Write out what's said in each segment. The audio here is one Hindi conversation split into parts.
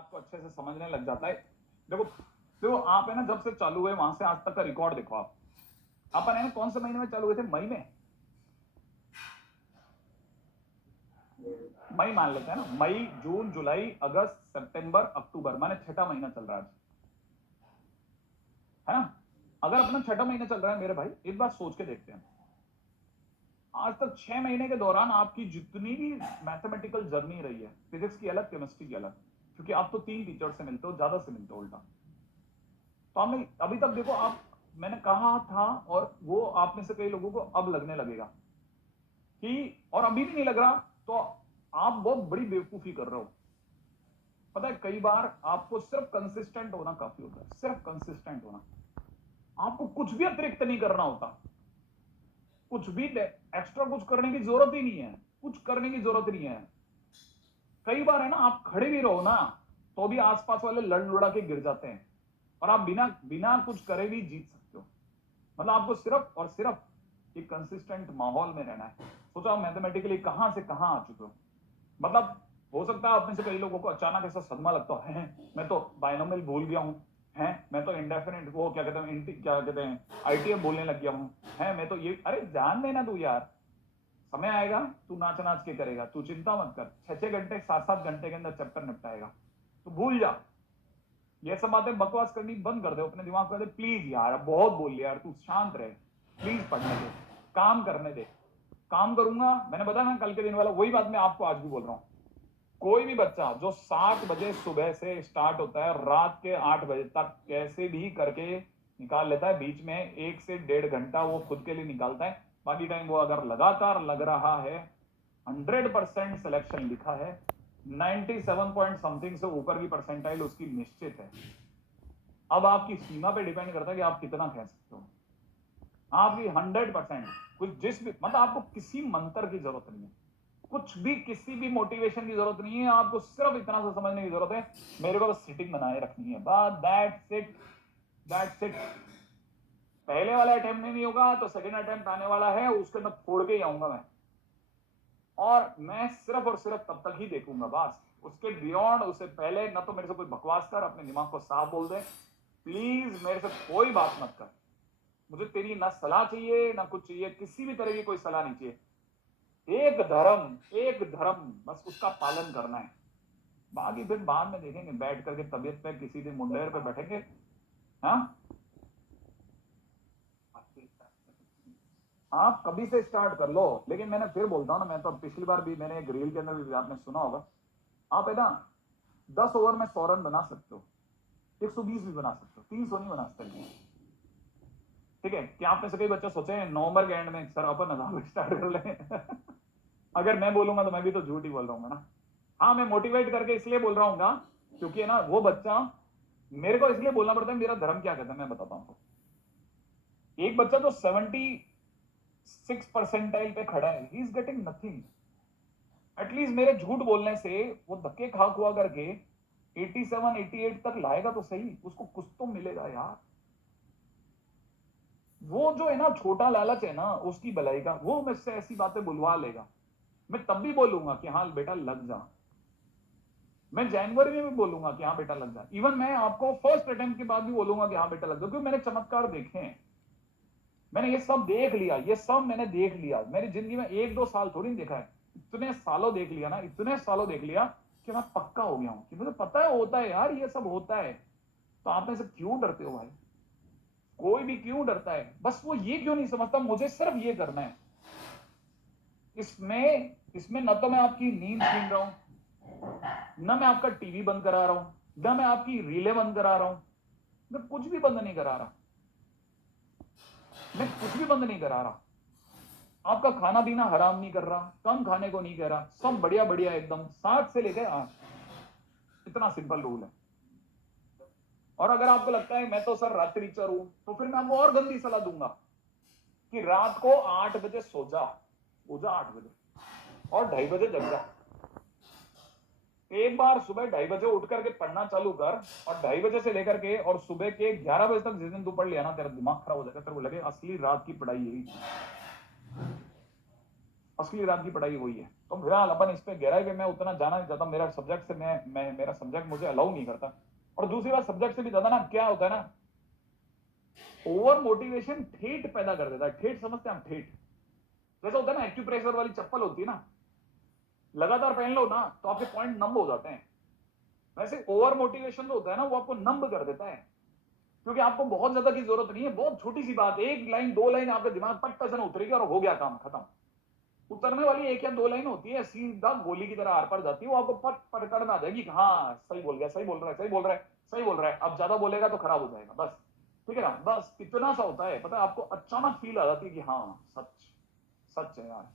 बात को अच्छे से समझने लग जाता है। देखो आप है ना, जब से चालू हुए वहां से आज तक का रिकॉर्ड देखो आप। अपन है ना कौन से महीने में चालू हुए थे? मई में। मई मान लेते हैं ना, मई जून जुलाई अगस्त सितंबर अक्टूबर, माने छठा महीना चल रहा है ना। अगर अपना छठा महीना चल रहा है मेरे भाई, एक बार सोच के देखते हैं, आज तक 6 महीने के दौरान आपकी जितनी भी मैथमेटिकल जर्नी रही है, फिजिक्स की अलग, केमिस्ट्री की अलग, क्योंकि आप तो 3 टीचर से मिलते हो, ज्यादा से मिलते हो उल्टा। तो हमने अभी तक देखो आप, मैंने कहा था और वो आप में से कई लोगों को अब लगने लगेगा कि, और अभी भी नहीं लग रहा तो आप बहुत बड़ी बेवकूफी कर रहे हो। पता है कई बार आपको सिर्फ कंसिस्टेंट होना काफी होता है, सिर्फ कंसिस्टेंट होना। आपको कुछ भी अतिरिक्त नहीं करना होता, कुछ भी एक्स्ट्रा कुछ करने की जरूरत ही नहीं है, कुछ करने की जरूरत नहीं है। कई बार है ना, आप खड़े भी रहो ना तो भी आसपास वाले लड़ लुड़ा के गिर जाते हैं, और आप बिना बिना कुछ करे भी जीत सकते हो। मतलब आपको सिर्फ और सिर्फ एक कंसिस्टेंट माहौल में रहना है। सोचो मैथमेटिकली कहां से कहां आ चुके हो। मतलब हो सकता है आप में से कई लोगों को अचानक ऐसा सदमा लगता है, मैं तो बायनोमियल भूल गया हूं, है मैं तो इंडेफिनिट वो क्या कहते हैं, क्या कहते हैं, आईटीएफ बोलने लग गया हूं, है मैं तो ये, अरे जान देना तू यार, समय आएगा तू नाच नाच के करेगा, तू चिंता मत कर, 6-6 घंटे 7-7 घंटे के अंदर चैप्टर निपटाएगा, तो भूल जा। ये सब बातें बकवास करनी बंद कर दे, अपने दिमाग को दे, प्लीज यार बहुत बोल लिया यार, तू शांत रहे, प्लीज पढ़ने दे, काम करने दे। काम करूंगा, मैंने बताया ना कल के दिन वाला, वही बात मैं आपको आज भी बोल रहा हूं। कोई भी बच्चा जो 7 बजे सुबह से स्टार्ट होता है, रात के 8 बजे तक कैसे भी करके निकाल लेता है, बीच में 1 से 1.5 घंटा वो खुद के लिए निकालता है। बाकी टाइम वो अगर लगातार लग रहा है, 100% सिलेक्शन लिखा है, 97 पॉइंट समथिंग से ऊपर की परसेंटाइल उसकी निश्चित है। अब आपकी सीमा पे डिपेंड करता है कि आप कितना कह सकते हो। आपकी 100%, कुछ जिस भी, मतलब आपको किसी मंत्र की जरूरत नहीं है, कुछ भी किसी भी मोटिवेशन की जरूरत नहीं है, आपको सिर्फ इतना सा समझने की जरूरत है, मेरे को बस सिटिंग बनाए रखनी है, बस दैट्स इट, दैट्स इट। पहले वाला अटेम्प्ट में नहीं होगा तो सेकंड अटेम्प्ट आने वाला है, उसके अंदर फोड़ के ही आऊंगा मैं, और मैं सिर्फ और सिर्फ तब तक ही देखूंगा बस, उसके बियॉन्ड, उससे पहले ना तो मेरे से कोई बकवास कर, अपने दिमाग को साफ बोल दे, प्लीज मेरे से कोई बात मत कर। मुझे तेरी ना सलाह चाहिए ना कुछ चाहिए, किसी भी तरह की कोई सलाह नहीं चाहिए। एक धर्म बस, उसका पालन करना है। बाकी फिर बाद में देखेंगे, बैठ करके तबीयत पे किसी दिन मुंडेर पे बैठेंगे। हाँ, आप कभी से स्टार्ट कर लो, लेकिन मैंने फिर बोलता हूं ना, मैं तो पिछली बार भी मैंने एक रील के अंदर भी आपने सुना होगा, आप है ना 10 ओवर में 100 रन बना सकते हो, 120 भी बना सकते हो, 300 नहीं बना सकते। ठीक है, क्या आप में से कई बच्चे सोचे नवंबर के एंड में सर अपन 1000 स्टार्ट कर लें अगर मैं बोलूंगा तो मैं भी तो झूठ ही बोल रहा हूँ ना। हाँ, मैं मोटिवेट करके इसलिए बोल रहा हूँ क्योंकि है ना वो बच्चा, मेरे को इसलिए बोलना पड़ता है, मेरा धर्म क्या कहता है मैं बताता हूँ। एक बच्चा जो 76 परसेंटाइल पे खड़ा है, he is getting nothing. At least मेरे झूठ बोलने से वो धक्के खा खुआ करके 87 88 तक लाएगा तो सही, उसको कुछ तो मिलेगा यार। वो जो है ना छोटा लालच है ना उसकी भलाई का, वो मुझसे ऐसी बातें बुलवा लेगा, मैं तब भी बोलूंगा कि हाँ बेटा लग जा, मैं जनवरी में भी बोलूंगा कि हाँ बेटा लग जा, इवन मैं आपको फर्स्ट अटेम्प्ट के बाद भी बोलूंगा कि हाँ बेटा लग जा, क्योंकि मैंने चमत्कार देखे हैं, मैंने ये सब देख लिया, ये सब मैंने देख लिया, मेरी जिंदगी में 1-2 साल थोड़ी देखा है, इतने सालों देख लिया ना, इतने सालों देख लिया कि मैं पक्का हो गया हूं कि मुझे पता है होता है यार, ये सब होता है। तो आप में से क्यों डरते हो भाई? कोई भी क्यों डरता है? बस वो ये क्यों नहीं समझता मुझे सिर्फ ये करना है। इसमें इसमें न तो मैं आपकी नींद छीन रहा हूं, न मैं आपका टीवी बंद करा रहा हूं, न मैं आपकी रीलें बंद करा रहा हूं, मैं कुछ भी बंद नहीं करा रहा, मैं कुछ भी बंद नहीं करा रहा। आपका खाना पीना हराम नहीं कर रहा, कम खाने को नहीं कह रहा, सब बढ़िया बढ़िया एकदम 7 से लेकर 8, इतना सिंपल रूल है। और अगर आपको लगता है मैं तो सर रात्रिचर हूं, तो फिर मैं आपको और गंदी सलाह दूंगा कि रात को 8 बजे सो जा 8 बजे, और 2:30 बजे जग जा। एक बार सुबह 2:30 बजे उठ करके पढ़ना चालू कर, और 2:30 बजे से लेकर के और सुबह के 11 बजे तक जिस दिन तू पढ़ लिया ना, तेरा दिमाग खराब हो जाएगा, तेरे को लगे असली रात की पढ़ाई यही, असली रात की पढ़ाई वही है। तो फिलहाल अपन इस पे गहराई में मैं उतना जाना नहीं चाहता, मेरा सब्जेक्ट से मैं मेरा सब्जेक्ट मुझे अलाउ नहीं करता। और दूसरी बात, सब्जेक्ट से भी ज्यादा ना क्या होता है ना, ओवर मोटिवेशन ठेठ पैदा कर देता है। ठेठ समझते हैं आप? ठेठ जैसा होता है ना, एक्यूप्रेशर वाली चप्पल होती है ना, लगातार पहन लो ना तो आपके पॉइंट नंब हो जाते हैं। वैसे ओवर मोटिवेशन जो होता है ना, वो आपको नंब कर देता है, क्योंकि आपको बहुत ज्यादा की जरूरत नहीं है। बहुत छोटी सी बात, एक लाइन दो लाइन आपके दिमाग पट्टा से ना उतरेगी और हो गया काम खत्म। उतरने वाली एक या दो लाइन होती है, सीधा गोली की तरह आर पार जाती है, वो आपको पट पकड़ में आ जाएगी कि हाँ सही बोल गया, सही बोल रहा है, सही बोल रहा है, सही बोल रहा है। अब ज्यादा बोलेगा तो खराब हो जाएगा, बस ठीक है ना। बस इतना सा होता है, पता है आपको, अचानक फील आ जाती है कि हाँ सच सच है यार।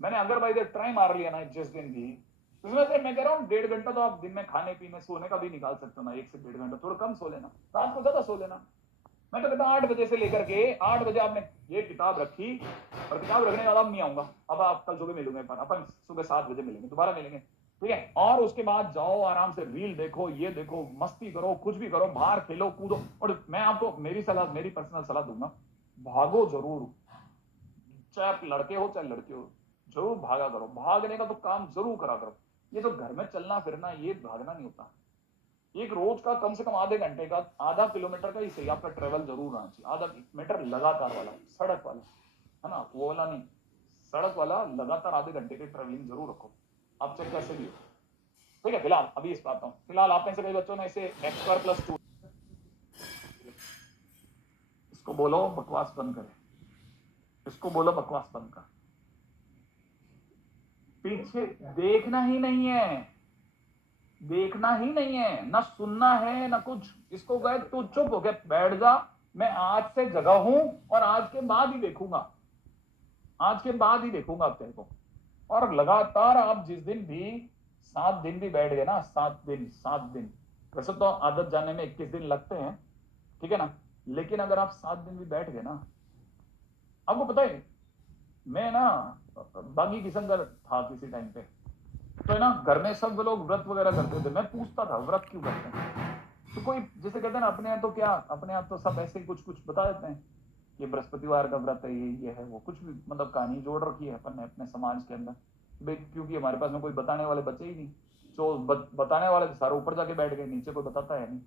मैंने अगर भाई ट्राई मार लिया ना जिस दिन भी, उसमें से मैं कह रहा हूँ 1.5 घंटा तो आप दिन में खाने पीने सोने का भी निकाल सकते हो ना, 1 से 1.5 घंटा। थोड़ा कम सो लेना, रात को ज्यादा सो लेना। मैं तो कहता हूँ 8 बजे से लेकर के 8 बजे आपने ये किताब रखी, और किताब रखने के बाद अब नहीं आऊंगा, अब आप कल सुबह मिलूंगे, अपन सुबह 7 बजे मिलेंगे, दोबारा मिलेंगे, ठीक है। और उसके बाद जाओ आराम से रील देखो, ये देखो, मस्ती करो, कुछ भी करो, बाहर खेलो कूदो। और मैं आपको मेरी सलाह, मेरी पर्सनल सलाह दूंगा, भागो जरूर, चाहे आप लड़के हो चाहे लड़के हो, जरूर भागा करो। भागने का तो काम जरूर करा करो। ये तो घर में चलना फिरना, ये भागना नहीं होता। एक रोज का कम से कम आधे घंटे का, आधा किलोमीटर का ही सही आपका ट्रेवल जरूर रहना चाहिए। आधा मीटर लगातार वाला, सड़क वाला, है ना, वो वाला नहीं, सड़क वाला लगातार आधे घंटे की ट्रेवलिंग जरूर रखो, आप चाहे कैसे भी हो, ठीक है। फिलहाल अभी इस बात हूँ, फिलहाल आप में से कई बच्चों ने इसे x² + 2, इसको बोलो बकवास बंद करे, इसको बोलो बकवास बंद कर। पीछे देखना ही नहीं है, देखना ही नहीं है, ना सुनना है ना कुछ। इसको गए तू चुप होके बैठ जा, मैं आज से जगा हूं और आज के बाद ही देखूंगा, आज के बाद ही देखूंगा अब तेरे को। और लगातार आप जिस दिन भी 7 दिन भी बैठ गए ना, 7 दिन 7 दिन, वैसे तो आदत जाने में 21 दिन लगते हैं, ठीक है ना, लेकिन अगर आप 7 दिन भी बैठ गए ना, आपको पता है, मैं ना बागी किशनगढ़ था किसी टाइम पे, तो है ना घर में सब लोग व्रत वगैरह करते थे, मैं पूछता था व्रत क्यों करते हैं। तो कोई जैसे कहते हैं ना, अपने यहाँ तो क्या, अपने यहाँ तो सब ऐसे ही कुछ कुछ बता देते हैं कि बृहस्पतिवार का व्रत है, ये है वो, कुछ भी मतलब कहानी जोड़ रखी है अपन ने अपने समाज के अंदर, क्योंकि हमारे पास में कोई बताने वाले बचे ही नहीं। जो बताने वाले तो सारे ऊपर जाके बैठ गए, नीचे कोई बताता है नहीं,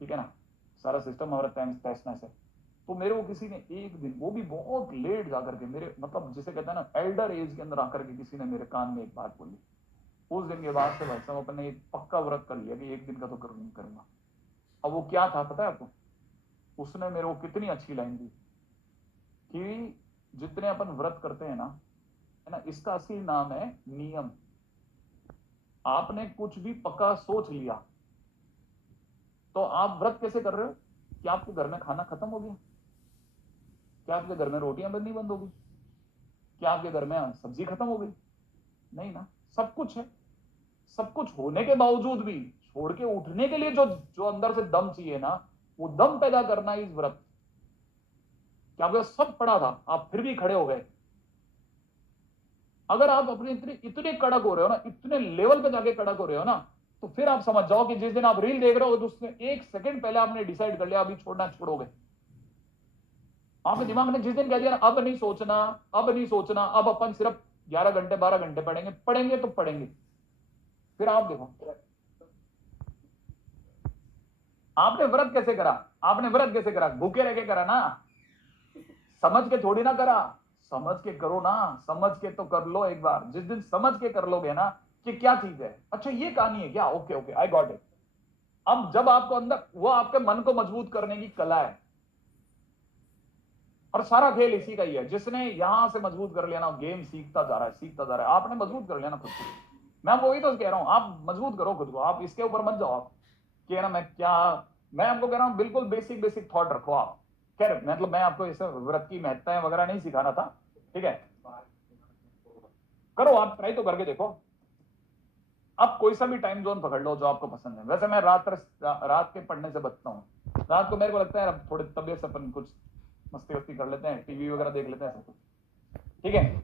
ठीक है ना, सारा सिस्टम हमारा तहस नहस है। तो मेरे को किसी ने एक दिन, वो भी बहुत लेट जाकर के, मेरे मतलब जिसे कहते हैं ना एल्डर एज के अंदर आकर के किसी ने मेरे कान में एक बात बोली। उस दिन के बाद से भाई साहब अपन ने एक पक्का व्रत कर लिया कि एक दिन का तो करूंगा। अब वो क्या था पता है आपको? उसने मेरे को कितनी अच्छी लाइन दी कि जितने अपन व्रत करते हैं ना, है ना, इसका असली नाम है नियम। आपने कुछ भी पक्का सोच लिया तो आप व्रत कैसे कर रहे हो? क्या आपके घर में खाना खत्म हो गया? क्या आपके घर में रोटियां बननी बंद हो गई? क्या आपके घर में सब्जी खत्म हो गई? नहीं ना, सब कुछ है। सब कुछ होने के बावजूद भी छोड़ के उठने के लिए जो जो अंदर से दम चाहिए ना, वो दम पैदा करना इस व्रत। क्या आपके सब पड़ा था, आप फिर भी खड़े हो गए? अगर आप अपने इतने इतने कड़क हो रहे हो ना, इतने लेवल पे जाके कड़क हो रहे हो ना, तो फिर आप समझ जाओ कि जिस दिन आप रील देख रहे हो तो उसने 1 सेकंड पहले आपने डिसाइड कर लिया अभी छोड़ना छोड़ोगे। आपके दिमाग ने जिस दिन कह दिया ना अब नहीं सोचना, अब नहीं सोचना, अब अपन सिर्फ 11 घंटे 12 घंटे पढ़ेंगे, पढ़ेंगे तो पढ़ेंगे, फिर आप देखो आपने व्रत कैसे करा। आपने व्रत कैसे करा? भूखे रह के करा ना, समझ के थोड़ी ना करा। समझ के करो ना, समझ के तो कर लो एक बार। जिस दिन समझ के कर लोगे ना कि क्या चीज है, अच्छा ये कहानी है क्या, okay okay I got it. अब जब आपको अंदर, वो आपके मन को मजबूत करने की कला है, और सारा खेल इसी का ही है। जिसने यहां से मजबूत कर लिया ना, गेम सीखता जा रहा है, सीखता जा रहा है। आपने मजबूत कर लिया ना खुद को, मैं आपको वही तो कह रहा हूं, आप मजबूत करो खुद को, आप इसके ऊपर मत जाओ आप कि ना मैं क्या। मैं आपको कह रहा हूं बिल्कुल बेसिक बेसिक थॉट रखो आप। खैर मतलब मैं आपको इसे व्रत की महत्ताएं वगैरह नहीं सिखाना था, ठीक है। करो, आप ट्राई तो करके देखो। आप कोई सा भी टाइम जोन पकड़ लो जो आपको पसंद है। वैसे मैं रात के पढ़ने से बचता हूँ। रात को मेरे को लगता है अब थोड़ी तबियत से अपन कुछ मस्ती वस्ती कर लेते हैं, टीवी वगैरह देख लेते हैं सब कुछ, ठीक है।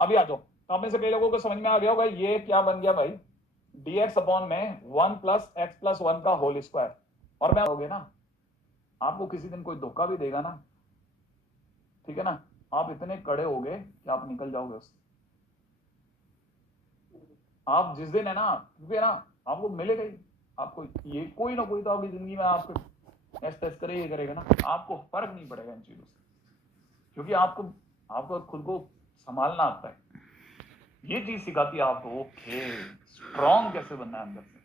अभी आ जाओ, तो आप में से कई लोगों को समझ में आ गया होगा ये क्या बन गया भाई, dx अपॉन में 1 + x + 1 का होल स्क्वायर। और मैं हो गया ना, आपको किसी दिन कोई धोखा भी देगा ना, ठीक है ना, आप इतने कड़े हो गए कि आप निकल जाओगे उससे। आप जिस दिन है ना, क्योंकि ना आपको मिलेगा ही, आपको ये कोई ना कोई तो आपकी जिंदगी में आपको टेस्ट करेगा, ये करेगा ना, आपको फर्क नहीं पड़ेगा इन चीजों से, क्योंकि आपको खुद को संभालना आता है। ये चीज सिखाती है आपको ओके स्ट्रॉन्ग कैसे बनना है अंदर से,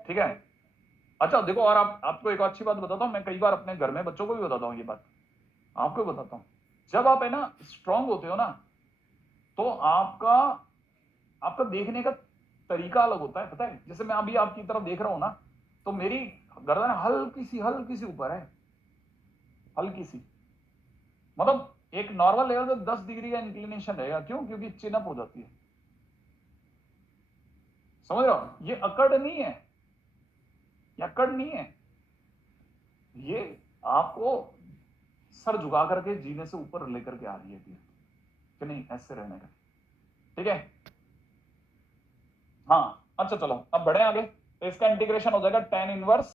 ठीक है। अच्छा देखो, और आपको एक अच्छी बात बताता हूँ, मैं कई बार अपने घर में बच्चों को भी बताता हूँ ये बात, आपको भी बताता हूँ। जब आप है ना स्ट्रांग होते हो ना, तो आपका देखने का तरीका अलग होता है, पता है। जैसे मैं अभी आपकी तरफ देख रहा हूं ना, तो मेरी गर्दन हल्की सी ऊपर है, हल्की सी, मतलब एक नॉर्मल लेवल पे 10 डिग्री का इंक्लिनेशन रहेगा। क्यों? क्योंकि चिन अप हो जाती है, समझ रहे हो। ये अकड़ नहीं है, ये अकड़ नहीं है, ये आपको सर झुका करके जीने से ऊपर लेकर के आ रही है कि नहीं ऐसे रहने का, ठीक है। हाँ अच्छा चलो अब बढ़े आगे। तो इसका इंटीग्रेशन हो जाएगा tan इनवर्स